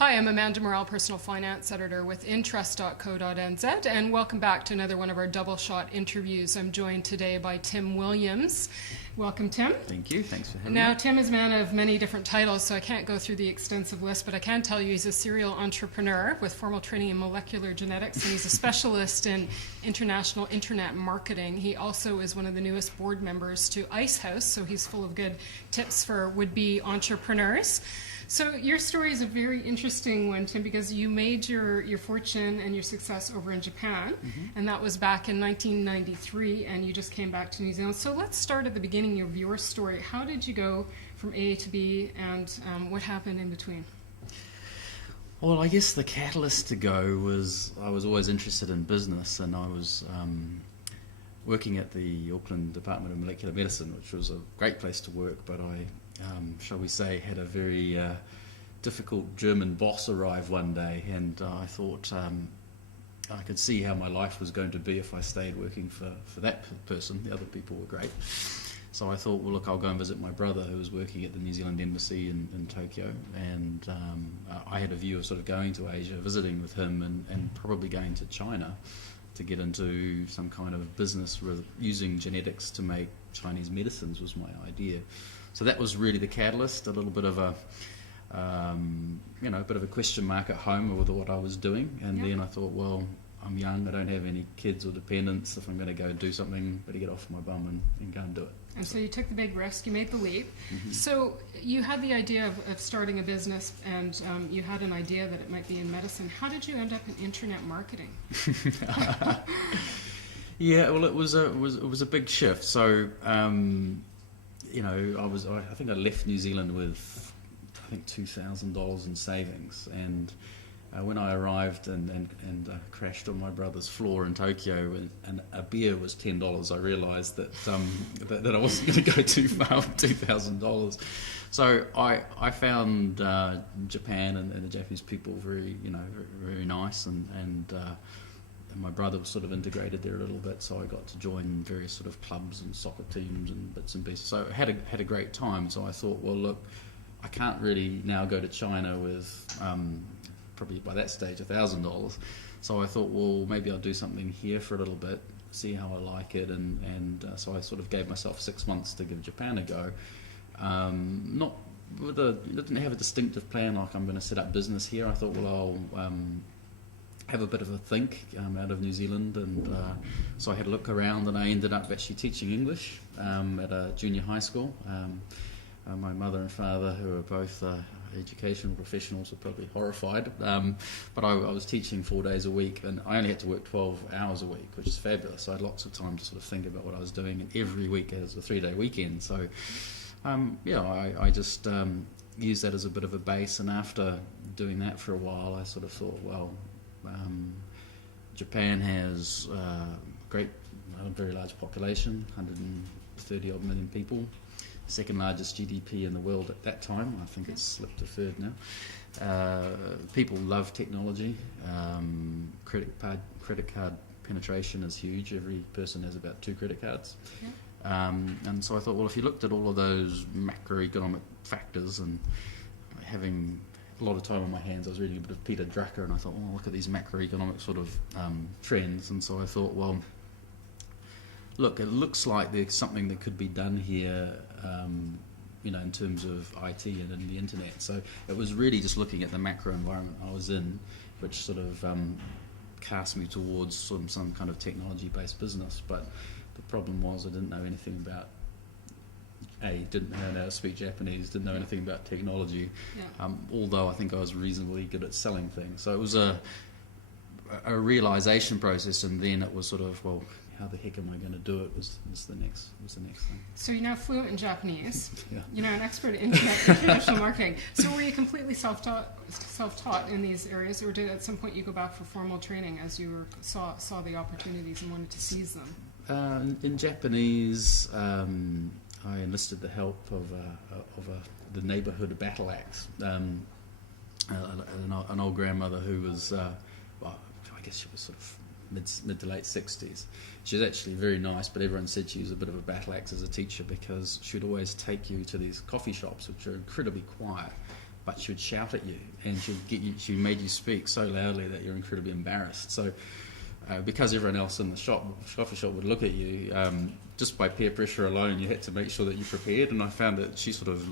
Hi, I'm Amanda Morrall, Personal Finance Editor with Interest.co.nz, and welcome back to another one of our double shot interviews. I'm joined today by Tim Williams. Welcome, Tim. Thank you. Thanks for having me. Now, Tim is a man of many different titles, so I can't go through the extensive list, but I can tell you he's a serial entrepreneur with formal training in molecular genetics, and he's a specialist in international internet marketing. He also is one of the newest board members to Icehouse, so he's full of good tips for would-be entrepreneurs. So your story is a very interesting one, Tim, because you made your fortune and your success over in Japan, and that was back in 1993, and you just came back to New Zealand. So let's start at the beginning of your story. How did you go from A to B, and what happened in between? Well, I guess the catalyst to go was I was always interested in business, and I was working at the Auckland Department of Molecular Medicine, which was a great place to work, but I shall we say, had a very difficult German boss arrive one day, and I thought I could see how my life was going to be if I stayed working for that person. The other people were great. So I thought, well, look, I'll go and visit my brother who was working at the New Zealand Embassy in Tokyo, and I had a view of sort of going to Asia, visiting with him, and probably going to China to get into some kind of business with using genetics to make Chinese medicines was my idea. So that was really the catalyst. A little bit of a, bit of a question mark at home with what I was doing, and then I thought, well, I'm young, I don't have any kids or dependents. If I'm going to go do something, better get off my bum and go and do it. And so you took the big risk, you made the leap. So you had the idea of starting a business, and you had an idea that it might be in medicine. How did you end up in internet marketing? Yeah, well, it was a big shift. So. I think I left New Zealand with, $2,000 in savings, and when I arrived and crashed on my brother's floor in Tokyo, and a beer was $10, I realised that that I wasn't going to go too far with $2,000. So I found Japan and the Japanese people very nice, and my brother was sort of integrated there a little bit, so I got to join various sort of clubs and soccer teams and bits and pieces. So I had a great time. So I thought, well, look, I can't really now go to China with probably by that stage $1,000. So I thought, well, maybe I'll do something here for a little bit, see how I like it, and so I sort of gave myself 6 months to give Japan a go. Didn't have a distinctive plan like I'm going to set up business here. I thought, well, I'll have a bit of a think out of New Zealand, and so I had a look around, and I ended up actually teaching English at a junior high school. My mother and father, who are both educational professionals, were probably horrified, but I was teaching 4 days a week, and I only had to work 12 hours a week, which is fabulous. So I had lots of time to sort of think about what I was doing, and every week was a 3-day weekend. So I just used that as a bit of a base, and after doing that for a while, I sort of thought, well, Japan has a very large population, 130 odd million people, second largest GDP in the world at that time. I think it's slipped to third now. People love technology. Credit card penetration is huge. Every person has about 2 credit cards. And so I thought, well, if you looked at all of those macroeconomic factors, and having a lot of time on my hands, I was reading a bit of Peter Drucker, and I thought, well, look at these macroeconomic sort of trends. And so I thought, well, look, it looks like there's something that could be done here, in terms of IT and in the internet. So it was really just looking at the macro environment I was in, which sort of cast me towards some kind of technology-based business. But the problem was I didn't know anything about didn't know how to speak Japanese, didn't know anything about technology, although I think I was reasonably good at selling things. So it was a realization process, and then it was sort of, well, how the heck am I going to do it was the next thing. So you're now fluent in Japanese, an expert in international marketing. So were you completely self-taught in these areas, or did at some point you go back for formal training as you saw the opportunities and wanted to seize them? In Japanese, I enlisted the help of the neighbourhood battle axe, an old grandmother who was, I guess she was sort of mid to late 60s. She was actually very nice, but everyone said she was a bit of a battle axe as a teacher, because she'd always take you to these coffee shops, which are incredibly quiet, but she would shout at you, and she made you speak so loudly that you're incredibly embarrassed. So because everyone else in the coffee shop would look at you, just by peer pressure alone, you had to make sure that you prepared. And I found that she sort of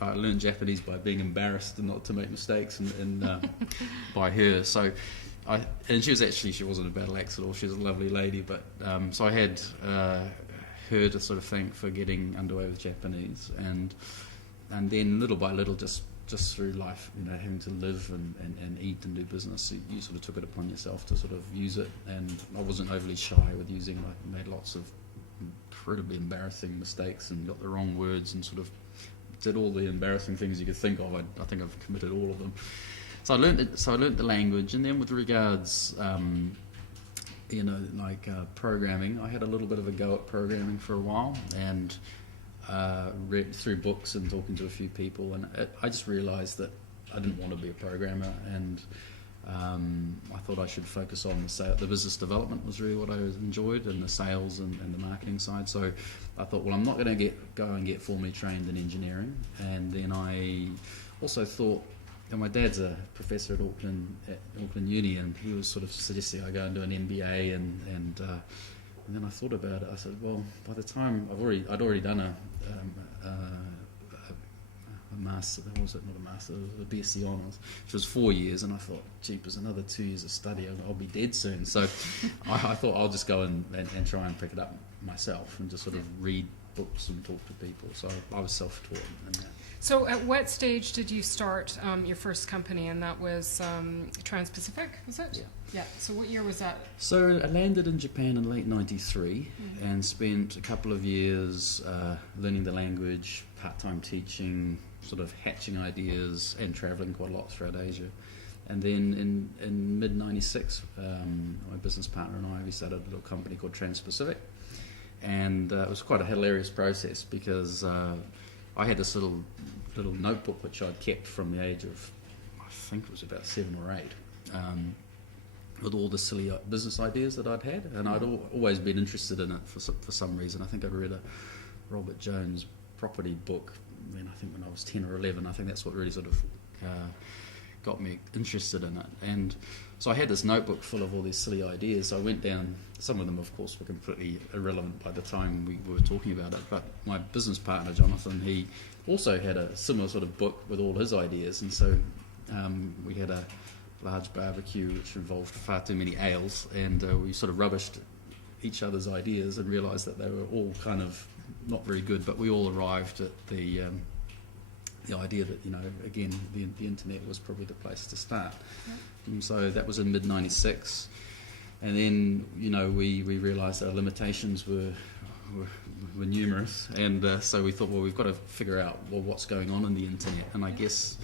learned Japanese by being embarrassed and not to make mistakes, and by her. So and she wasn't a battle axe at all. She was a lovely lady, but so I had her to sort of thank for getting underway with Japanese, and then little by little, just through life, having to live and eat and do business, you sort of took it upon yourself to sort of use it. And I wasn't overly shy with using it. I made lots of incredibly embarrassing mistakes and got the wrong words and sort of did all the embarrassing things you could think of. I think I've committed all of them. So I learned the language, and then with regards, programming, I had a little bit of a go at programming for a while, and read through books and talking to a few people, and I just realised that I didn't want to be a programmer, and I thought I should focus on the business development was really what I enjoyed, and the sales and the marketing side. So I thought, well, I'm not going to go and get formally trained in engineering. And then I also thought, and my dad's a professor at Auckland Uni, and he was sort of suggesting I go and do an MBA, and then I thought about it. I said, well, by the time I'd already done a master, was it not a master, it was a BSc honours, which was 4 years, and I thought, jeepers, another 2 years of study, I'll be dead soon. So I thought I'll just go and try and pick it up myself and just sort of read books and talk to people. So I was self-taught in that. So at what stage did you start your first company? And that was Trans-Pacific, was it? Yeah. Yeah. So what year was that? So I landed in Japan in late '93 and spent a couple of years learning the language, part-time teaching, sort of hatching ideas, and travelling quite a lot throughout Asia. And then in mid '96, my business partner and I, we started a little company called Trans-Pacific. And it was quite a hilarious process because I had this little notebook which I'd kept from the age of, I think it was about 7 or 8, with all the silly business ideas that I'd had, and I'd always been interested in it for some reason. I think I read a Robert Jones property book, I think when I was 10 or 11. I think that's what really sort of got me interested in it. And so I had this notebook full of all these silly ideas. So I went down, some of them of course were completely irrelevant by the time we were talking about it, but my business partner Jonathan, he also had a similar sort of book with all his ideas, and so we had a large barbecue which involved far too many ales, and we sort of rubbished each other's ideas and realised that they were all kind of not very good, but we all arrived at the idea that, again, the internet was probably the place to start. Yeah. And so that was in mid '96, and then we realised that our limitations were numerous, and so we thought, well, we've got to figure out what's going on in the internet. And I guess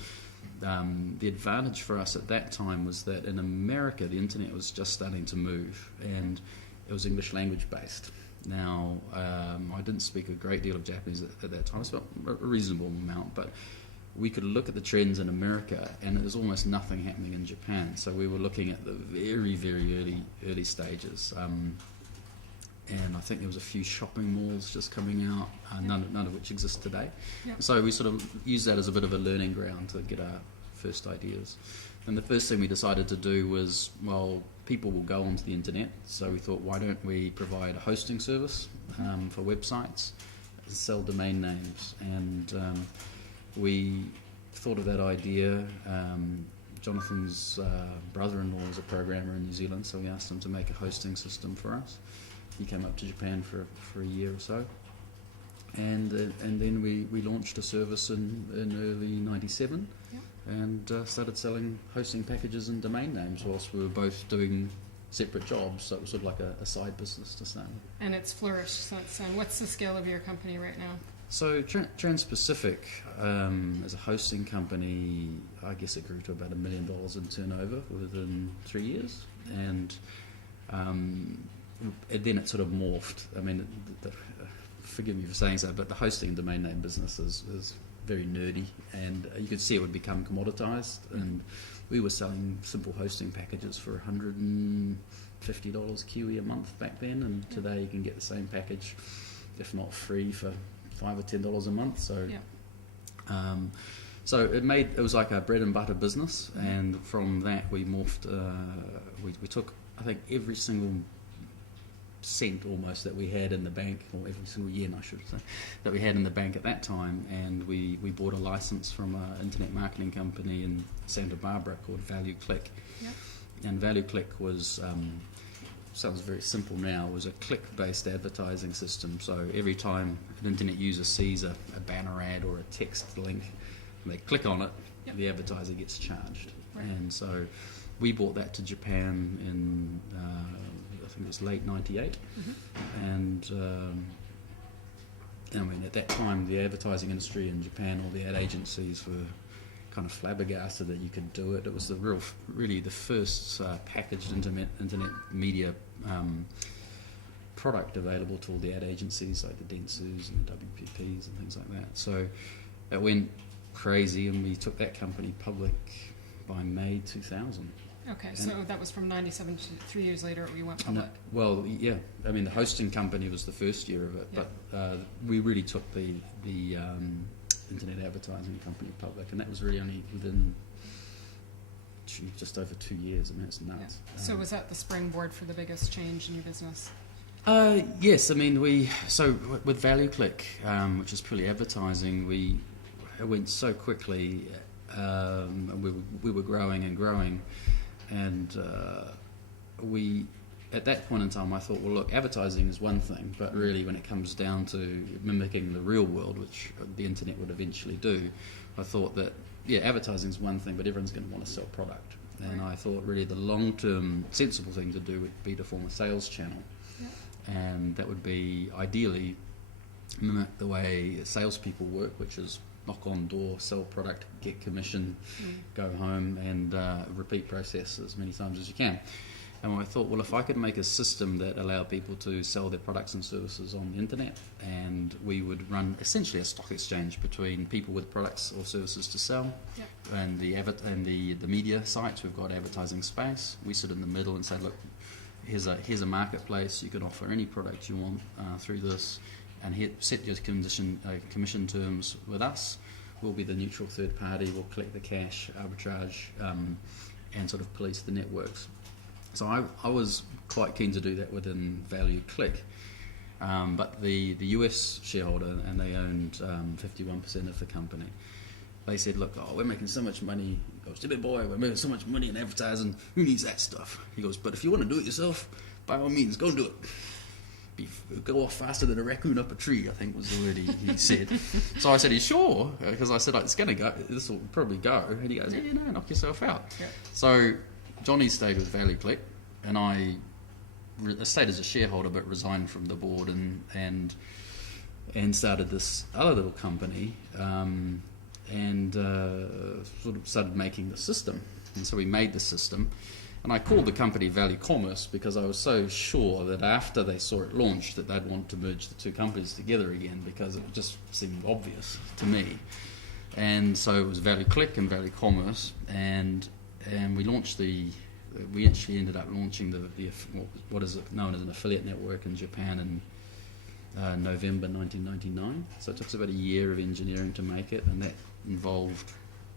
the advantage for us at that time was that in America the internet was just starting to move, and it was English language based. Now, I didn't speak a great deal of Japanese at that time. I spoke a reasonable amount, but we could look at the trends in America, and there was almost nothing happening in Japan. So we were looking at the very, very early stages. And I think there was a few shopping malls just coming out, none of which exist today. Yep. So we sort of used that as a bit of a learning ground to get our first ideas. And the first thing we decided to do was, well, people will go onto the internet, so we thought, why don't we provide a hosting service for websites, sell domain names. And we thought of that idea. Jonathan's brother-in-law is a programmer in New Zealand, so we asked him to make a hosting system for us. He came up to Japan for a year or so, and then we launched a service in early '97, yep. And started selling hosting packages and domain names whilst we were both doing separate jobs. So it was sort of like a side business to start with. And it's flourished since then. What's the scale of your company right now? So Trans-Pacific, as a hosting company, I guess it grew to about $1 million in turnover within 3 years, and then it sort of morphed. I mean, forgive me for saying so, but the hosting and domain name business is very nerdy, and you could see it would become commoditized. And we were selling simple hosting packages for $150 Kiwi a month back then, and today you can get the same package, if not free, for $5 or $10 a month. So, So it was like a bread and butter business, and from that we morphed. We took, I think, every single cent almost that we had in the bank, or every single yen I should say, that we had in the bank at that time, and we bought a license from an internet marketing company in Santa Barbara called ValueClick. Yep. And ValueClick was, sounds very simple now, was a click-based advertising system. So every time an internet user sees a banner ad or a text link, and they click on it, Yep. the advertiser gets charged. Right. And so we brought that to Japan in I think it was late '98, and I mean at that time the advertising industry in Japan, all the ad agencies were kind of flabbergasted that you could do it. It was really the first packaged internet media product available to all the ad agencies like the Dentsus and WPPs and things like that. So it went crazy, and we took that company public by May 2000. Okay, so that was from 97 to 3 years later we went public. Well, yeah. I mean, the hosting company was the first year of it, Yeah. but we really took the internet advertising company public, and that was really only within just over 2 years. I mean, it's nuts. Yeah. So was that the springboard for the biggest change in your business? Yes. I mean, with ValueClick, which is purely advertising, it went so quickly, and we were growing and growing. And at that point in time, I thought, well, look, advertising is one thing, but really when it comes down to mimicking the real world, which the internet would eventually do, I thought that, yeah, advertising is one thing, but everyone's going to want to sell product. And Right. I thought really the long-term sensible thing to do would be to form a sales channel. Yeah. And that would be ideally mimic the way salespeople work, which is knock on door, sell product, get commission, go home, and repeat process as many times as you can. And I thought, well, if I could make a system that allowed people to sell their products and services on the internet, and we would run essentially a stock exchange between people with products or services to sell, Yep. and the media sites. We've got advertising space. We sit in the middle and say, look, here's a marketplace. You can offer any product you want through this, and set your commission terms with us. We'll be the neutral third party. We'll collect the cash, arbitrage, and sort of police the networks. So I was quite keen to do that within ValueClick. But the US shareholder, and they owned 51% of the company, they said, look, we're making so much money. He goes, Jimmy boy, we're making so much money in advertising. Who needs that stuff? He goes, but if you want to do it yourself, by all means, go and do it. Go off faster than a raccoon up a tree, I think was the word he said. So I said, are you sure? Because I said, it's going to go, this will probably go. And he goes, yeah, no, knock yourself out. Yeah. So Johnny stayed with ValueClick, and I stayed as a shareholder but resigned from the board and started this other little company, and sort of started making the system. And so we made the system. And I called the company ValueCommerce because I was so sure that after they saw it launched that they'd want to merge the two companies together again, because it just seemed obvious to me. And so it was ValueClick and ValueCommerce, and we launched we actually ended up launching what is known as an affiliate network in Japan in November 1999. So it took us about a year of engineering to make it, and that involved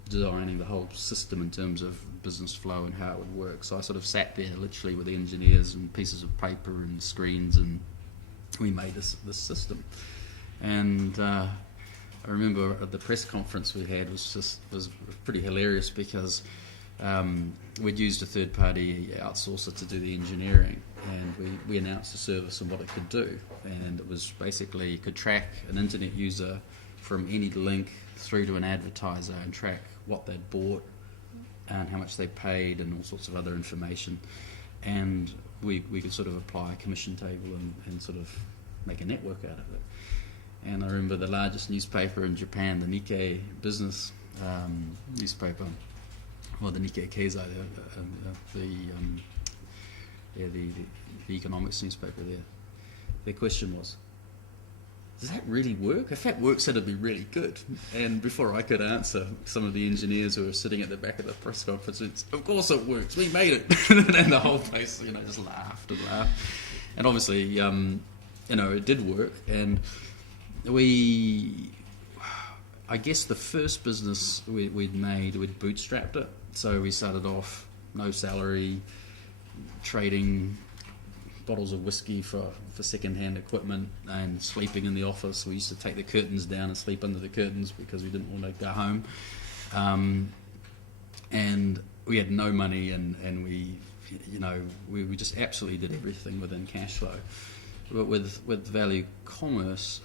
designing the whole system in terms of business flow and how it would work. So I sort of sat there literally with the engineers and pieces of paper and screens, and we made this system. And I remember at the press conference we had was pretty hilarious, because we'd used a third party outsourcer to do the engineering, and we announced the service and what it could do. And it was basically, could track an internet user from any link through to an advertiser and track what they'd bought and how much they paid and all sorts of other information. And we could sort of apply a commission table and sort of make a network out of it. And I remember the largest newspaper in Japan, the Nikkei business newspaper, well, the Nikkei Keizai, the economics newspaper there, their question was, does that really work? If that works, it'd be really good. And before I could answer, some of the engineers who were sitting at the back of the press conference said, of course it works, we made it. And the whole place, just laughed and laughed. And obviously, it did work. And I guess the first business we'd made, we'd bootstrapped it. So we started off no salary, trading bottles of whiskey for second-hand equipment and sleeping in the office. We used to take the curtains down and sleep under the curtains because we didn't want to go home. And we had no money, and we just absolutely did everything within cash flow. But with ValueCommerce,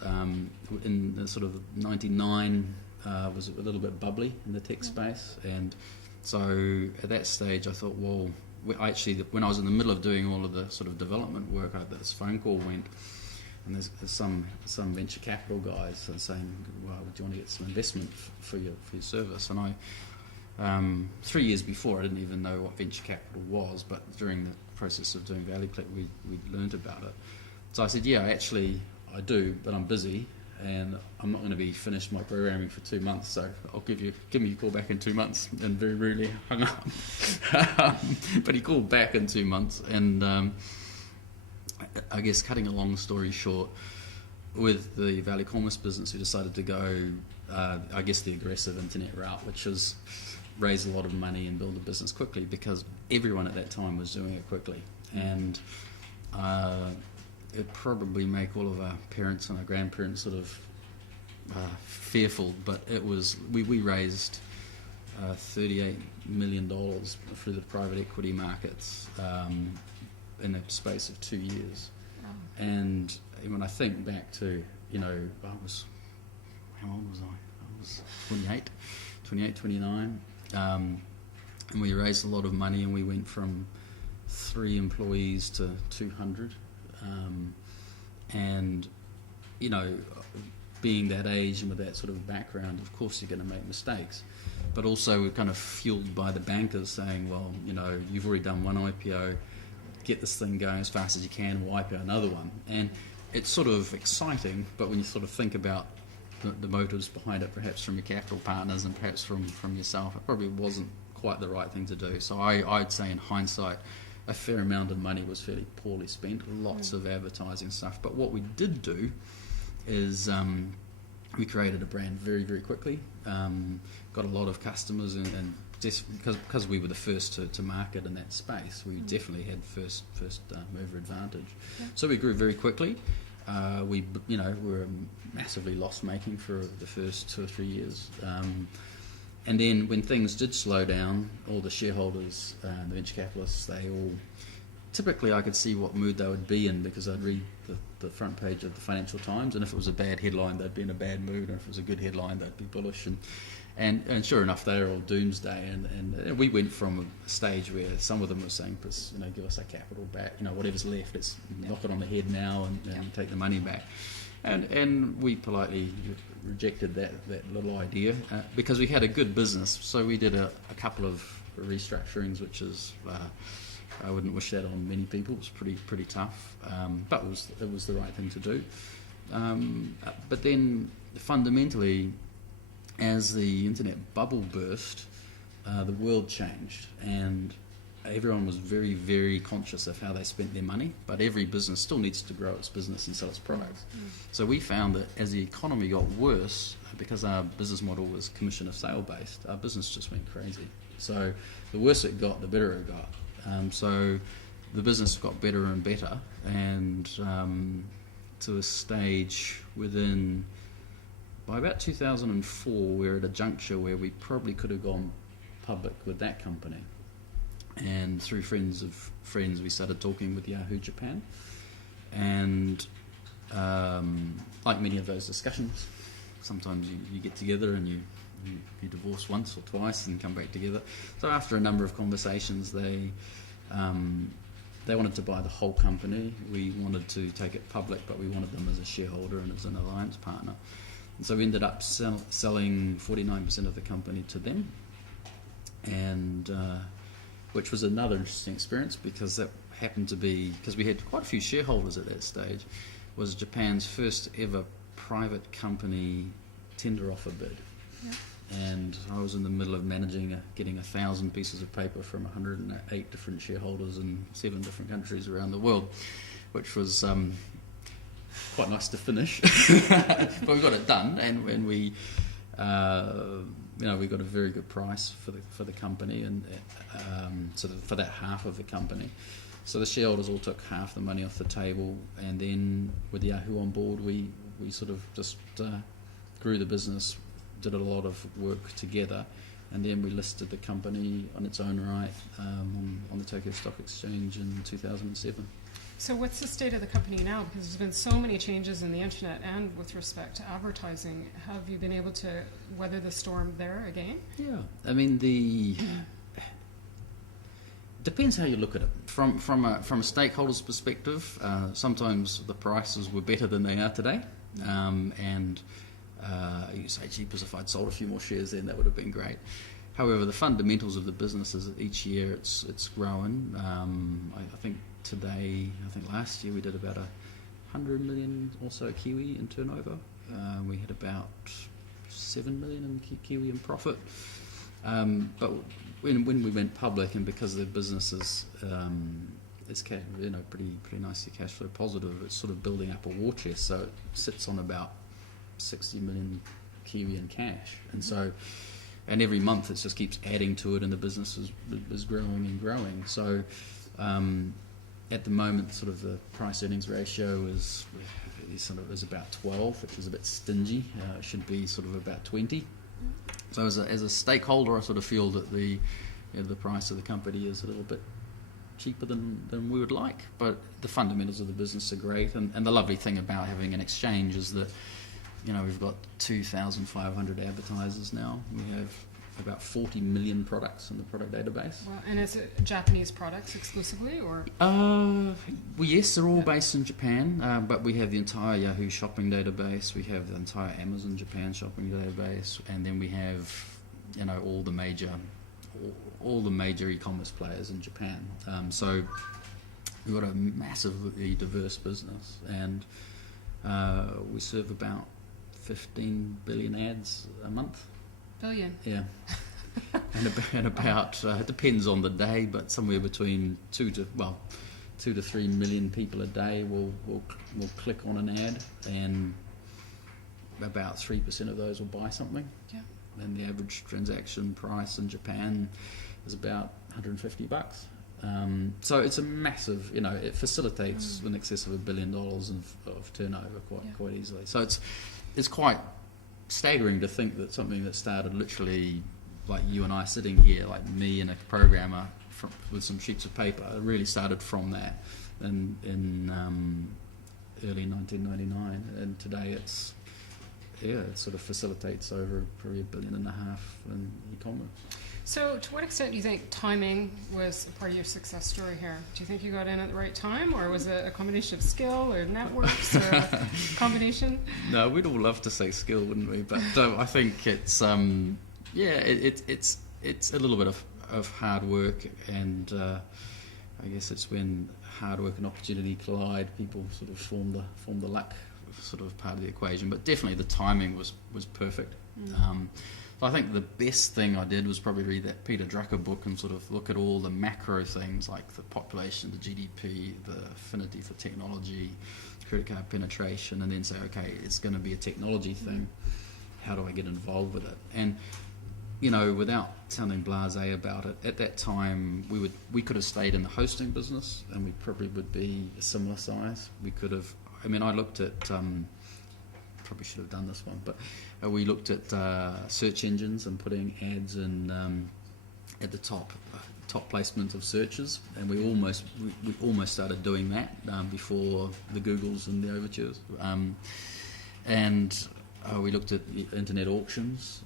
in the sort of 99, was a little bit bubbly in the tech space, and so at that stage I thought, well, when I was in the middle of doing all of the sort of development work, this phone call went, and there's some venture capital guys saying, well, do you want to get some investment for your service? And I 3 years before, I didn't even know what venture capital was, but during the process of doing ValueClick, we learned about it. So I said, yeah, actually I do, but I'm busy and I'm not going to be finished my programming for 2 months, so I'll give me a call back in 2 months, and very rudely hung up. But he called back in 2 months, and I guess cutting a long story short, with the ValueCommerce business, we decided to go, I guess, the aggressive internet route, which is raise a lot of money and build a business quickly, because everyone at that time was doing it quickly. And it'd probably make all of our parents and our grandparents sort of fearful, but it was, we raised $38 million through the private equity markets in the space of 2 years. Wow. And when I think back to, how old was I? I was 28, 29. And we raised a lot of money, and we went from 3 employees to 200. And being that age and with that sort of background, of course you're going to make mistakes, but also we're kind of fueled by the bankers saying, well, you've already done one IPO, get this thing going as fast as you can, we'll IPO another one. And it's sort of exciting, but when you sort of think about the motives behind it, perhaps from your capital partners and perhaps from yourself, it probably wasn't quite the right thing to do. So I'd say in hindsight, a fair amount of money was fairly poorly spent, lots of advertising stuff. But what we did do is we created a brand very, very quickly, got a lot of customers, and just because we were the first to market in that space, we definitely had first mover advantage. Yeah. So we grew very quickly. We were massively loss-making for the first 2 or 3 years. And then when things did slow down, all the shareholders, the venture capitalists, they all, typically I could see what mood they would be in, because I'd read the front page of the Financial Times, and if it was a bad headline, they'd be in a bad mood, and if it was a good headline, they'd be bullish. And sure enough, they were all doomsday. And we went from a stage where some of them were saying, give us our capital back, whatever's left, let's knock it on the head now and take the money back. And we politely rejected that little idea because we had a good business. So we did a couple of restructurings, which is I wouldn't wish that on many people. It was pretty tough, but it was the right thing to do. But then fundamentally, as the internet bubble burst, the world changed, and everyone was very, very conscious of how they spent their money, but every business still needs to grow its business and sell its products. So we found that as the economy got worse, because our business model was commission of sale based, our business just went crazy. So the worse it got, the better it got. So the business got better and better, and to a stage by about 2004, we were at a juncture where we probably could have gone public with that company. And through friends of friends, we started talking with Yahoo Japan. And like many of those discussions, sometimes you get together and you divorce once or twice and come back together. So after a number of conversations, they wanted to buy the whole company. We wanted to take it public, but we wanted them as a shareholder and as an alliance partner. And so we ended up selling 49% of the company to them, and which was another interesting experience, because that happened to be, because we had quite a few shareholders at that stage, was Japan's first ever private company tender offer bid. Yeah. And I was in the middle of getting 1,000 pieces of paper from 108 different shareholders in 7 different countries around the world, which was quite nice to finish. But we got it done, and we we got a very good price for the company, and for that half of the company. So the shareholders all took half the money off the table, and then with Yahoo on board, we sort of just grew the business, did a lot of work together, and then we listed the company on its own right on the Tokyo Stock Exchange in 2007. So what's the state of the company now? Because there's been so many changes in the internet and with respect to advertising. Have you been able to weather the storm there again? Yeah, I mean depends how you look at it. From a stakeholder's perspective, sometimes the prices were better than they are today, and you say, "Jeepers, if I'd sold a few more shares then, that would have been great." However, the fundamentals of the business is that each year it's growing. I think last year we did about 100 million or so Kiwi in turnover. We had about 7 million in Kiwi in profit. But when we went public, and because the business is pretty nicely cash flow positive, it's sort of building up a war chest. So it sits on about 60 million Kiwi in cash, and every month it just keeps adding to it, and the business is growing and growing. So at the moment, sort of the price earnings ratio is about 12, which is a bit stingy. It should be sort of about 20. So as a stakeholder, I sort of feel that the price of the company is a little bit cheaper than we would like, but the fundamentals of the business are great. And the lovely thing about having an exchange is that we've got 2,500 advertisers now. We have about 40 million products in the product database. Well, and is it Japanese products exclusively, or? Well, yes, they're all based in Japan, but we have the entire Yahoo shopping database. We have the entire Amazon Japan shopping database, and then we have, all the major e-commerce players in Japan. So we've got a massively diverse business, and we serve about 15 billion ads a month. Billion. Yeah. and about it depends on the day, but somewhere between 2 to 3 million people a day will click on an ad, and about 3% of those will buy something. Yeah. And the average transaction price in Japan is about $150. So it's a massive, it facilitates in excess of $1 billion of turnover quite easily. So it's quite staggering to think that something that started literally like you and I sitting here, like me and a programmer with some sheets of paper, it really started from that in early 1999, and today it sort of facilitates over probably $1.5 billion in e-commerce. So to what extent do you think timing was a part of your success story here? Do you think you got in at the right time, or was it a combination of skill or networks or a combination? No, we'd all love to say skill, wouldn't we? But I think it's it's a little bit of hard work, and I guess it's when hard work and opportunity collide, people sort of form the luck sort of part of the equation. But definitely the timing was perfect. So I think the best thing I did was probably read that Peter Drucker book and sort of look at all the macro things like the population, the GDP, the affinity for technology, credit card penetration, and then say, okay, it's going to be a technology thing. How do I get involved with it? And without sounding blasé about it, at that time we could have stayed in the hosting business, and we probably would be a similar size. We could have. I mean, I looked at. Probably should have done this one, but we looked at search engines and putting ads in at the top placement of searches, and we almost started doing that before the Googles and the Overtures, and we looked at internet auctions.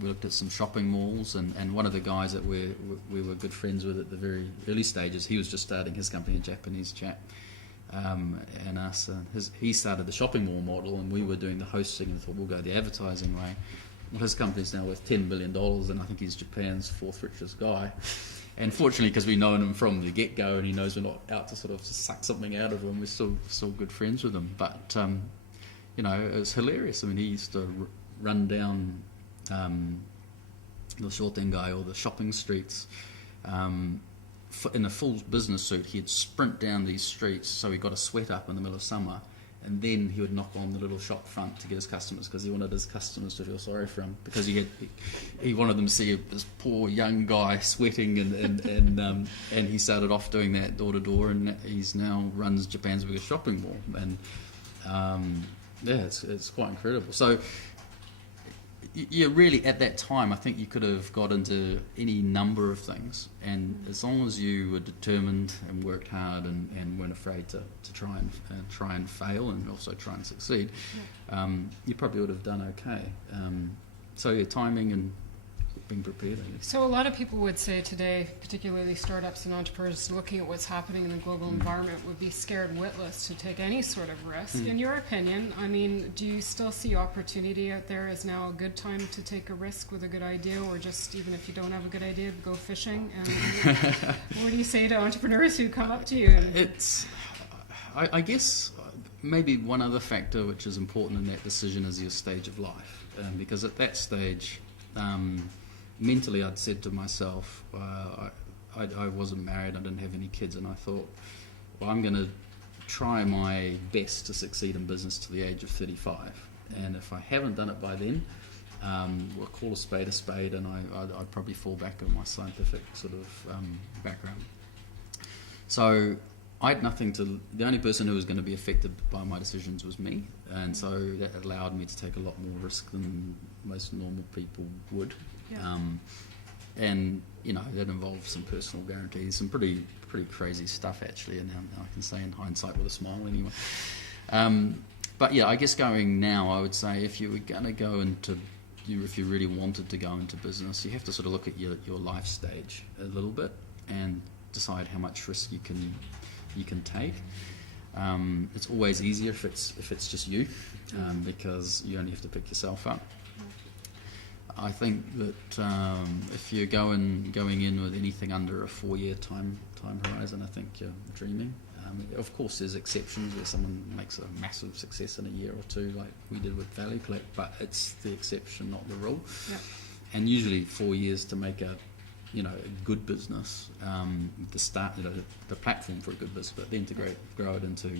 We looked at some shopping malls, and one of the guys that we were good friends with at the very early stages, he was just starting his company, a Japanese chap. And us, he started the shopping mall model, and we were doing the hosting, and thought we'll go the advertising way. Well, his company's now worth $10 billion, and I think he's Japan's fourth richest guy. And fortunately, because we've known him from the get-go, and he knows we're not out to sort of suck something out of him, we're still good friends with him. But it was hilarious. I mean, he used to run down the Shotengai or the shopping streets. In a full business suit, he'd sprint down these streets, so he got a sweat up in the middle of summer, and then he would knock on the little shop front to get his customers, because he wanted his customers to feel sorry for him, because he wanted them to see this poor young guy sweating, and he started off doing that door to door, and he's now runs Japan's biggest shopping mall, and it's quite incredible. So yeah, really at that time I think you could have got into any number of things, and as long as you were determined and worked hard and weren't afraid to try and fail and also try and succeed, you probably would have done okay. So yeah, timing and being prepared, I guess. So a lot of people would say today, particularly startups and entrepreneurs looking at what's happening in the global environment, would be scared witless to take any sort of risk. In your opinion, I mean, do you still see opportunity out there? Is now a good time to take a risk with a good idea, or just even if you don't have a good idea, go fishing? And what do you say to entrepreneurs who come up to you? I guess maybe one other factor which is important in that decision is your stage of life, because at that stage, mentally I'd said to myself, I wasn't married, I didn't have any kids, and I thought, well, I'm going to try my best to succeed in business to the age of 35, and if I haven't done it by then, we'll call a spade, and I'd probably fall back on my scientific sort of background. So I had nothing to. The only person who was going to be affected by my decisions was me, and so that allowed me to take a lot more risk than most normal people would. Yeah. And that involved some personal guarantees, some pretty crazy stuff actually, and I can say in hindsight with a smile anyway. But yeah, I guess going now, I would say if you were going to go into, if you really wanted to go into business, you have to sort of look at your life stage a little bit and decide how much risk you can take. It's always easier if it's just you, because you only have to pick yourself up. I think that if you're going in with anything under a 4-year time horizon, I think you're dreaming. Of course, there's exceptions where someone makes a massive success in a year or two, like we did with ValueCommerce, but it's the exception, not the rule. Yeah. And usually 4 years to make a good business, to start, the platform for a good business, but then to grow it into,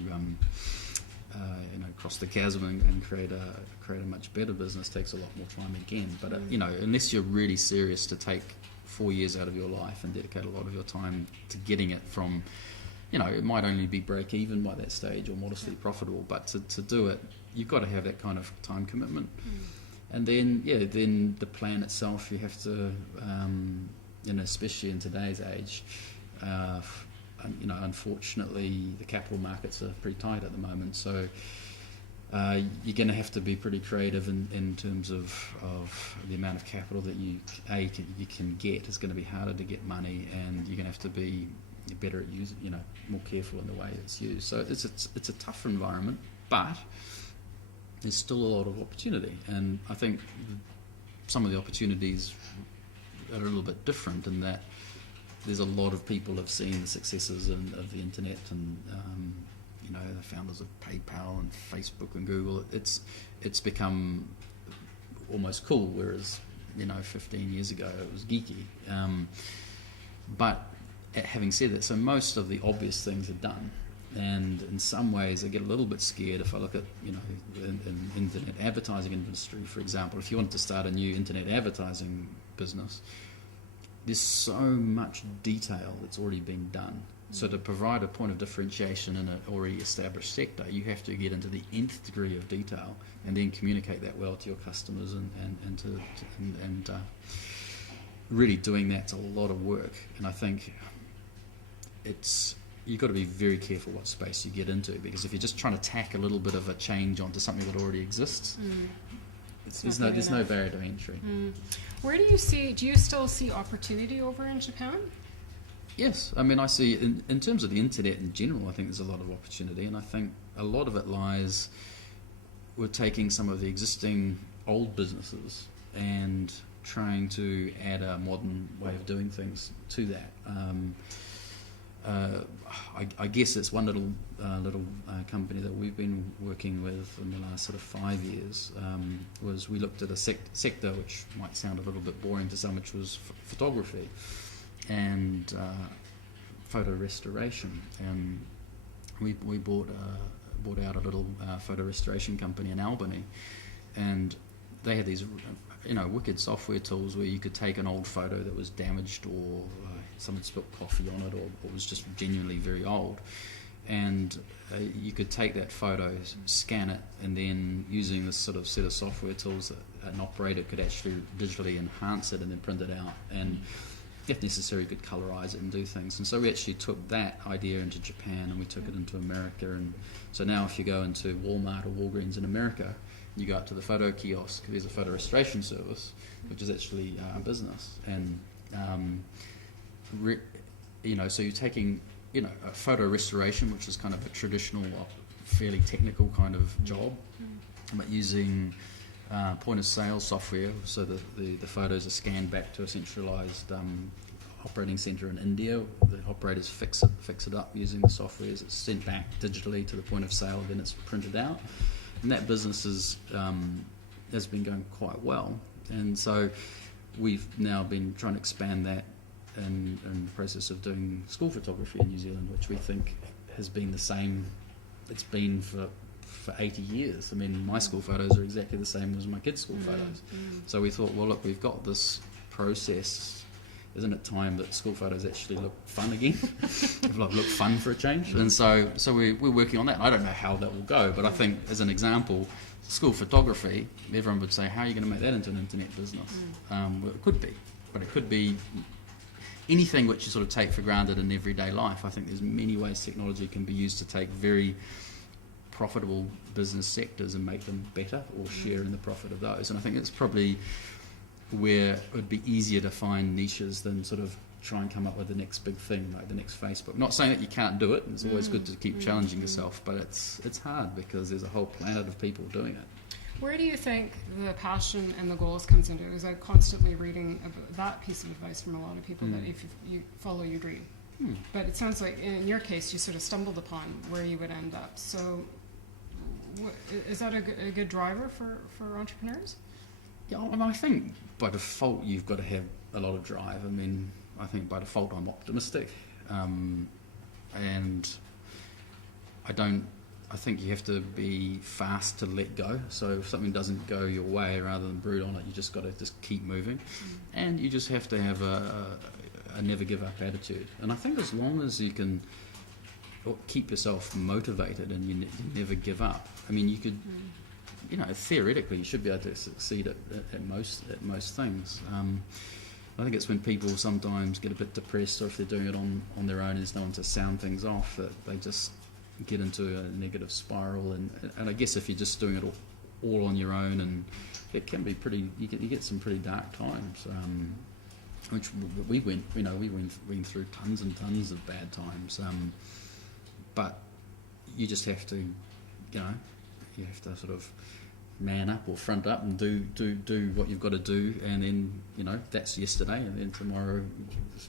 cross the chasm and create a much better business takes a lot more time again. But unless you're really serious to take 4 years out of your life and dedicate a lot of your time to getting it from, it might only be break even by that stage or modestly profitable, but to do it, you've got to have that kind of time commitment. And then the plan itself, you have to. Especially in today's age, unfortunately, the capital markets are pretty tight at the moment. So you're going to have to be pretty creative in terms of the amount of capital that you can get. It's going to be harder to get money, and you're going to have to be better at using, more careful in the way it's used. So it's a tough environment, but there's still a lot of opportunity, and I think some of the opportunities are a little bit different in that there's a lot of people have seen the successes of the internet, and the founders of PayPal and Facebook and Google. It's become almost cool, whereas 15 years ago it was geeky. But having said that, so most of the obvious things are done, and in some ways I get a little bit scared if I look at in internet advertising industry, for example. If you wanted to start a new internet advertising business, there's so much detail that's already been done. So to provide a point of differentiation in an already established sector, you have to get into the nth degree of detail and then communicate that well to your customers, and really doing that's a lot of work. And I think you've got to be very careful what space you get into, because if you're just trying to tack a little bit of a change onto something that already exists, there's no barrier to entry. Where do you still see opportunity over in Japan? Yes, I mean, I see in terms of the internet in general, I think there's a lot of opportunity, and I think a lot of it lies with taking some of the existing old businesses and trying to add a modern way of doing things to that. I guess it's one little company that we've been working with in the last sort of 5 years. Was we looked at a sector which might sound a little bit boring to some, which was photography and photo restoration, and we bought bought out a little photo restoration company in Albany, and they had these, wicked software tools where you could take an old photo that was damaged, or someone spilled coffee on it, or was just genuinely very old, and you could take that photo, scan it, and then using this sort of set of software tools, that an operator could actually digitally enhance it and then print it out, and if necessary could colorize it and do things. And so we actually took that idea into Japan and we took it into America, and so now if you go into Walmart or Walgreens in America, you go up to the photo kiosk, there's a photo restoration service which is actually a business, and so you're taking a photo restoration, which is kind of a traditional, fairly technical kind of job, but using point of sale software, so the photos are scanned back to a centralized operating center in India. The operators fix it up using the software. It's sent back digitally to the point of sale, then it's printed out, and that business has been going quite well. And so we've now been trying to expand that in the process of doing school photography in New Zealand, which we think has been the same. It's been for 80 years. I mean, my school photos are exactly the same as my kids' school photos. So we thought, well, look, we've got this process. Isn't it time that school photos actually look fun again? look fun for a change? And so we're working on that. I don't know how that will go, but I think as an example, school photography, everyone would say, how are you going to make that into an internet business? Well, it could be, but it could be anything which you sort of take for granted in everyday life. I think there's many ways technology can be used to take very profitable business sectors and make them better, or share in the profit of those. And I think it's probably where it would be easier to find niches than sort of try and come up with the next big thing, like the next Facebook. Not saying that you can't do it, it's always good to keep challenging yourself, but it's hard because there's a whole planet of people doing it. Where do you think the passion and the goals comes into? Because I'm constantly reading about that piece of advice from a lot of people, that if you follow your dream. But it sounds like in your case you sort of stumbled upon where you would end up. So is that a good driver for entrepreneurs? Yeah, I think by default you've got to have a lot of drive. I mean, I think by default I'm optimistic, and I think you have to be fast to let go. So if something doesn't go your way, rather than brood on it, you just got to just keep moving, and you just have to have a never give up attitude. And I think as long as you can keep yourself motivated and you never give up, I mean, you could, theoretically you should be able to succeed at most things. I think it's when people sometimes get a bit depressed, or if they're doing it on their own and there's no one to sound things off, that they just get into a negative spiral. And I guess if you're just doing it all on your own, and it can be you get some pretty dark times, which we went through tons and tons of bad times. But you just have to, you have to sort of man up or front up and do what you've got to do, and then that's yesterday, and then tomorrow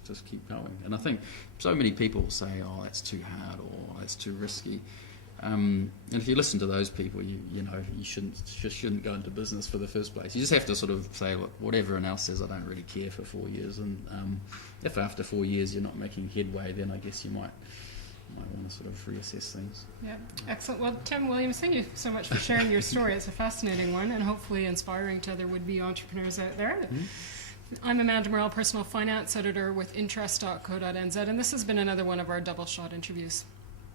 just keep going. And I think so many people say, oh, that's too hard, or that's too risky, and if you listen to those people, you shouldn't go into business for the first place. You just have to sort of say, look, whatever everyone else says, I don't really care for 4 years, and if after 4 years you're not making headway, then I guess you might want to sort of reassess things. Yeah, excellent. Well, Tim Williams, thank you so much for sharing your story. It's a fascinating one, and hopefully inspiring to other would-be entrepreneurs out there. I'm Amanda Morrall, personal finance editor with interest.co.nz, and this has been another one of our double shot interviews.